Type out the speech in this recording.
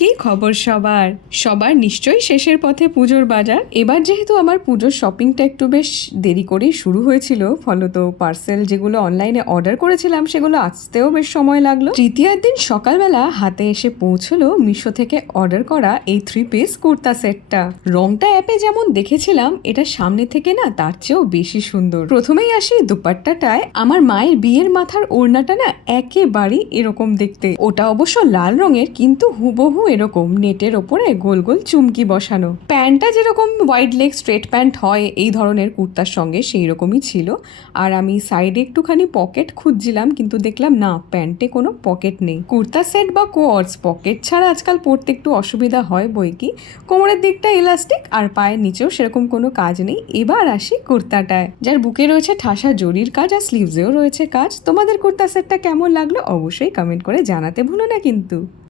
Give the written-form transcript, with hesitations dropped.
কি খবর সবার সবার নিশ্চয়ই শেষের পথে পুজোর বাজার। এবার যেহেতু আমার পুজোর শপিংটা একটু বেশ দেরি করেই শুরু হয়েছিল, ফলত পার্সেল যেগুলো অনলাইনে অর্ডার করেছিলাম সেগুলো আসতেও বেশ সময় লাগলো। তৃতীয়ার দিন সকালবেলা হাতে এসে পৌঁছলো মিশো থেকে অর্ডার করা এই 3 পিস কুর্তা সেটটা। রংটা অ্যাপে যেমন দেখেছিলাম, এটা সামনে থেকে না তার চেয়েও বেশি সুন্দর। প্রথমেই আসি দুপাট্টাটায়। আমার মায়ের বিয়ের মাথার ওড়নাটা না একেবারেই এরকম দেখতে, ওটা অবশ্য লাল রঙের, কিন্তু হুবহু এরকম নেটের ওপরে গোল গোল চুমকি বসানো। প্যান্টটা যেরকম ওয়াইড লেগ স্ট্রেট প্যান্ট হয় এই ধরনের কুর্তার সঙ্গে, সেই রকমই ছিল। আর আমি সাইডে একটুখানি পকেট খুঁজছিলাম, কিন্তু দেখলাম না, প্যান্টে কোনো পকেট নেই। কুর্তা সেট বা কোয়ার্স পকেট ছাড়া আজকাল পরতে একটু অসুবিধা হয় বই কি। কোমরের দিকটা ইলাস্টিক আর পায়ের নিচেও সেরকম কোনো কাজ নেই। এবার আসি কুর্তাটায়, যার বুকে রয়েছে ঠাসা জরির কাজ আর স্লিভসেও রয়েছে কাজ। তোমাদের কুর্তা সেটটা কেমন লাগলো অবশ্যই কমেন্ট করে জানাতে ভুলো না কিন্তু।